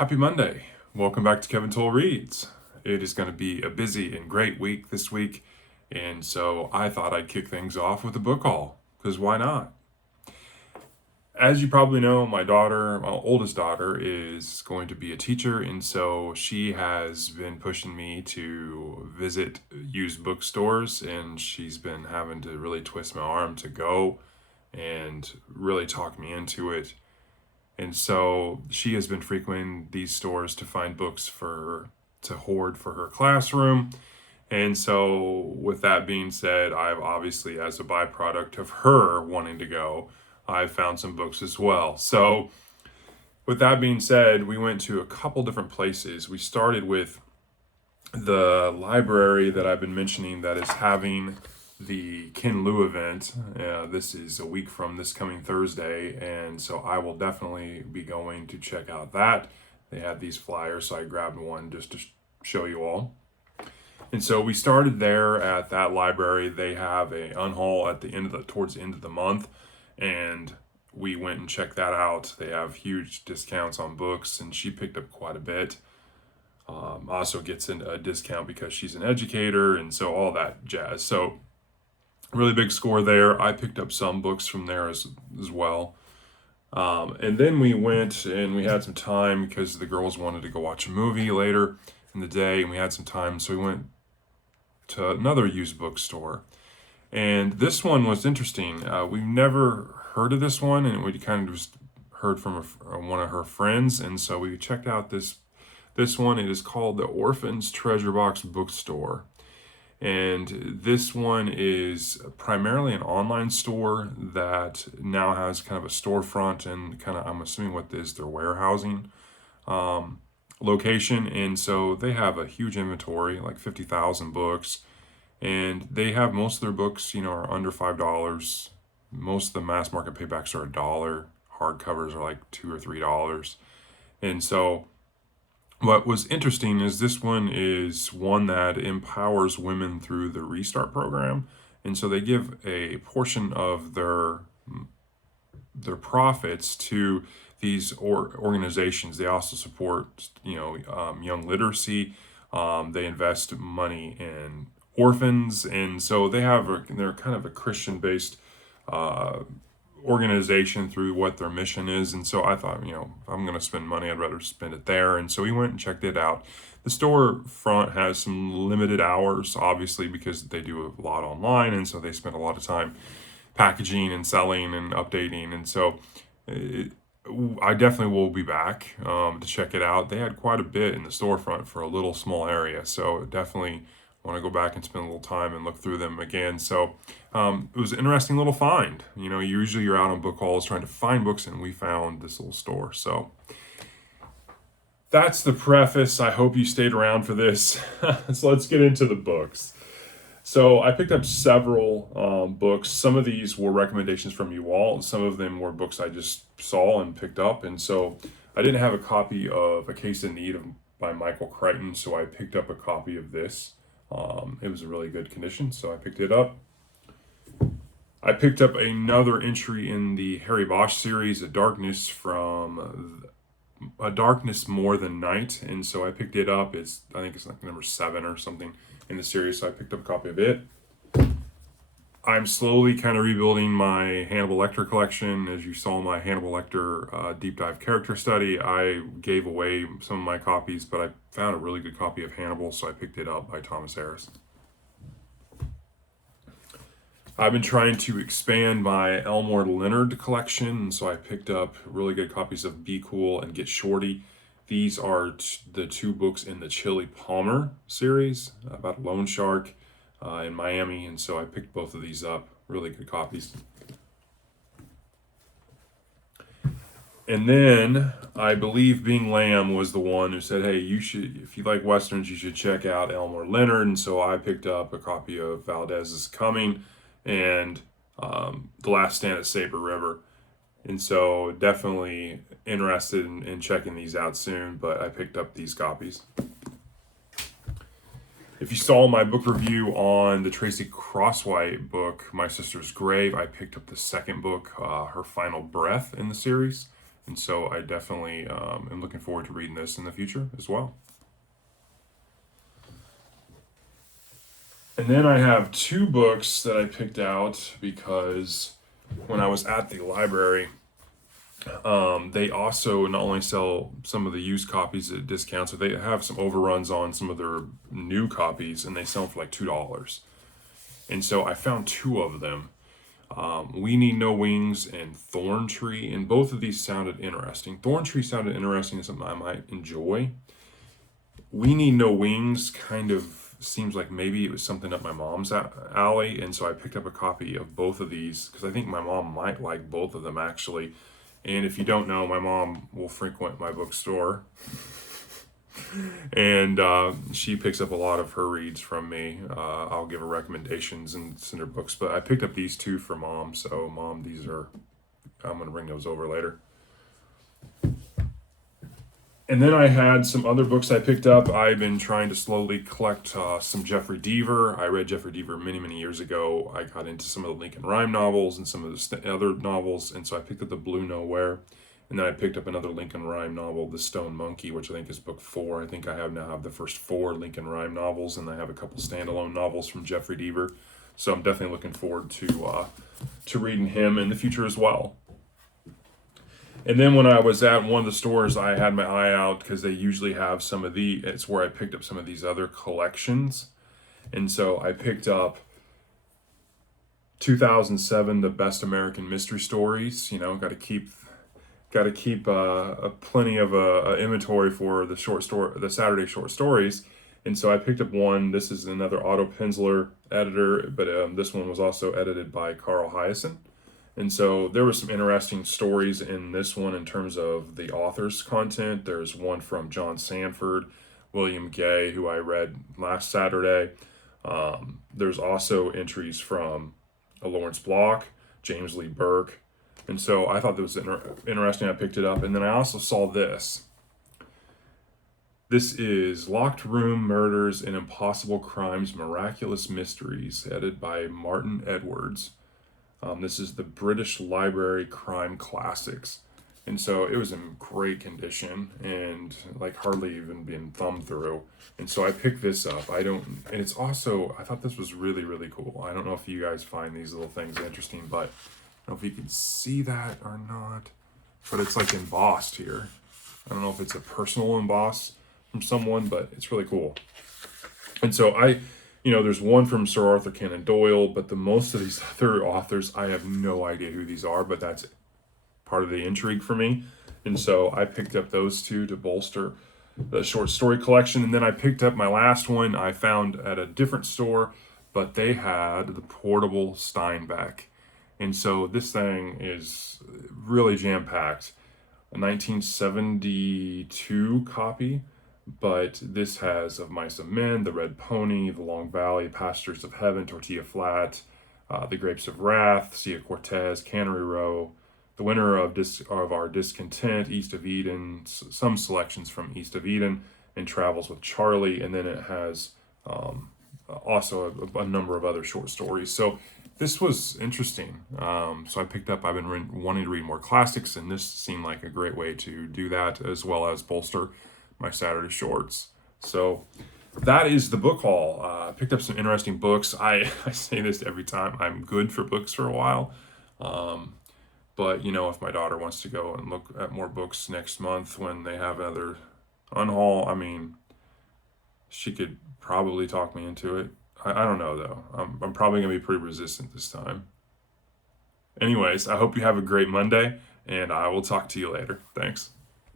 Happy Monday. Welcome back to Kevin Toll Reads. It is going to be a busy and great week this week, and so I thought I'd kick things off with a book haul, because why not? As you probably know, my oldest daughter, is going to be a teacher, and so she has been pushing me to visit used bookstores, and she's been having to really twist my arm to go and really talk me into it. And so she has been frequenting these stores to find books to hoard for her classroom. And so, with that being said, I've obviously, as a byproduct of her wanting to go, I've found some books as well. So, with that being said, we went to a couple different places. We started with the library that I've been mentioning that is having the Ken Liu event. This is a week from this coming Thursday, and so I will definitely be going to check out that. They had these flyers, so I grabbed one just to show you all. And so we started there at that library. They have a unhaul at towards the end of the month, and we went and checked that out. They have huge discounts on books, and she picked up quite a bit. Also gets a discount because she's an educator, and so all that jazz. So really big score there. I picked up some books from there as well. And then we went and we had some time because the girls wanted to go watch a movie later in the day, and we had some time. So we went to another used bookstore. And this one was interesting. We've never heard of this one, and we kind of just heard from one of her friends. And so we checked out this one. It is called the Orphan's Treasure Box Bookstore. And this one is primarily an online store that now has kind of a storefront and kind of, I'm assuming what this is, their warehousing location. And so they have a huge inventory, like 50,000 books. And they have most of their books, are under $5. Most of the mass market paperbacks are $1. Hardcovers are like $2 or $3. And so what was interesting is this one is one that empowers women through the Restart program. And so they give a portion of their profits to these organizations. They also support, young literacy. They invest money in orphans. And so they're kind of a Christian-based organization through what their mission is. And so I thought, if I'm going to spend money, I'd rather spend it there. And so we went and checked it out. The store front has some limited hours, obviously, because they do a lot online. And so they spend a lot of time packaging and selling and updating. And so I definitely will be back to check it out. They had quite a bit in the storefront for a little small area. So definitely want to go back and spend a little time and look through them again. So it was an interesting little find. Usually you're out on book hauls trying to find books, and we found this little store. So that's the preface. I hope you stayed around for this. So let's get into the books. So I picked up several books. Some of these were recommendations from you all. Some of them were books I just saw and picked up. And so I didn't have a copy of A Case in Need by Michael Crichton, so I picked up a copy of this. It was in really good condition, so I picked it up. I picked up another entry in the Harry Bosch series, A Darkness More Than Night, and so I picked it up. I think it's like number 7 or something in the series, so I picked up a copy of it. I'm slowly kind of rebuilding my Hannibal Lecter collection. As you saw my Hannibal Lecter deep dive character study, I gave away some of my copies, but I found a really good copy of Hannibal, so I picked it up by Thomas Harris. I've been trying to expand my Elmore Leonard collection, and so I picked up really good copies of Be Cool and Get Shorty. These are the 2 books in the Chili Palmer series about a loan shark in Miami, and so I picked both of these up. Really good copies. And then I believe Bing Lamb was the one who said, hey, if you like Westerns, you should check out Elmore Leonard. And so I picked up a copy of Valdez's Coming and The Last Stand at Saber River. And so definitely interested in checking these out soon, but I picked up these copies. If you saw my book review on the Tracy Crosswhite book, My Sister's Grave, I picked up the second book, Her Final Breath in the series. And so I definitely am looking forward to reading this in the future as well. And then I have two books that I picked out because when I was at the library, they also not only sell some of the used copies at discounts, but they have some overruns on some of their new copies, and they sell them for like $2. And so I found two of them. We Need No Wings and Thorn Tree, and both of these sounded interesting. Thorn Tree sounded interesting and something I might enjoy. We Need No Wings kind of seems like maybe it was something up my mom's alley, and so I picked up a copy of both of these because I think my mom might like both of them actually. And if you don't know, my mom will frequent my bookstore, and she picks up a lot of her reads from me. I'll give her recommendations and send her books, but I picked up these two for mom. So mom, I'm gonna bring those over later. And then I had some other books I picked up. I've been trying to slowly collect some Jeffrey Deaver. I read Jeffrey Deaver many, many years ago. I got into some of the Lincoln Rhyme novels and some of the other novels, and so I picked up The Blue Nowhere. And then I picked up another Lincoln Rhyme novel, The Stone Monkey, which I think is book 4. I think I now have the first 4 Lincoln Rhyme novels, and I have a couple standalone novels from Jeffrey Deaver. So I'm definitely looking forward to reading him in the future as well. And then when I was at one of the stores, I had my eye out because they usually have it's where I picked up some of these other collections. And so I picked up 2007, The Best American Mystery Stories. Got to keep plenty of inventory for the Saturday short stories. And so I picked up one. This is another Otto Penzler editor, but this one was also edited by Carl Hiaasen. And so there were some interesting stories in this one in terms of the author's content. There's one from John Sanford, William Gay, who I read last Saturday. There's also entries from Lawrence Block, James Lee Burke. And so I thought that was interesting. I picked it up. And then I also saw this. This is Locked Room Murders and Impossible Crimes, Miraculous Mysteries, edited by Martin Edwards. This is the British Library Crime Classics. And so it was in great condition and like hardly even being thumbed through. And so I picked this up. I thought this was really, really cool. I don't know if you guys find these little things interesting, but I don't know if you can see that or not, but it's like embossed here. I don't know if it's a personal emboss from someone, but it's really cool. And so there's one from Sir Arthur Conan Doyle, but the most of these other authors, I have no idea who these are, but that's part of the intrigue for me. And so I picked up those two to bolster the short story collection. And then I picked up my last one I found at a different store, but they had the portable Steinbeck. And so this thing is really jam-packed. A 1972 copy. But this has Of Mice and Men, The Red Pony, The Long Valley, Pastures of Heaven, Tortilla Flat, The Grapes of Wrath, Sia Cortez, Cannery Row, The Winter of Our Discontent, East of Eden, some selections from East of Eden, and Travels with Charlie. And then it has also a number of other short stories. So this was interesting. So I've been wanting to read more classics, and this seemed like a great way to do that, as well as bolster my Saturday shorts. So that is the book haul. I picked up some interesting books. I say this every time. I'm good for books for a while. But, if my daughter wants to go and look at more books next month when they have another unhaul, she could probably talk me into it. I don't know, though. I'm probably going to be pretty resistant this time. Anyways, I hope you have a great Monday, and I will talk to you later. Thanks.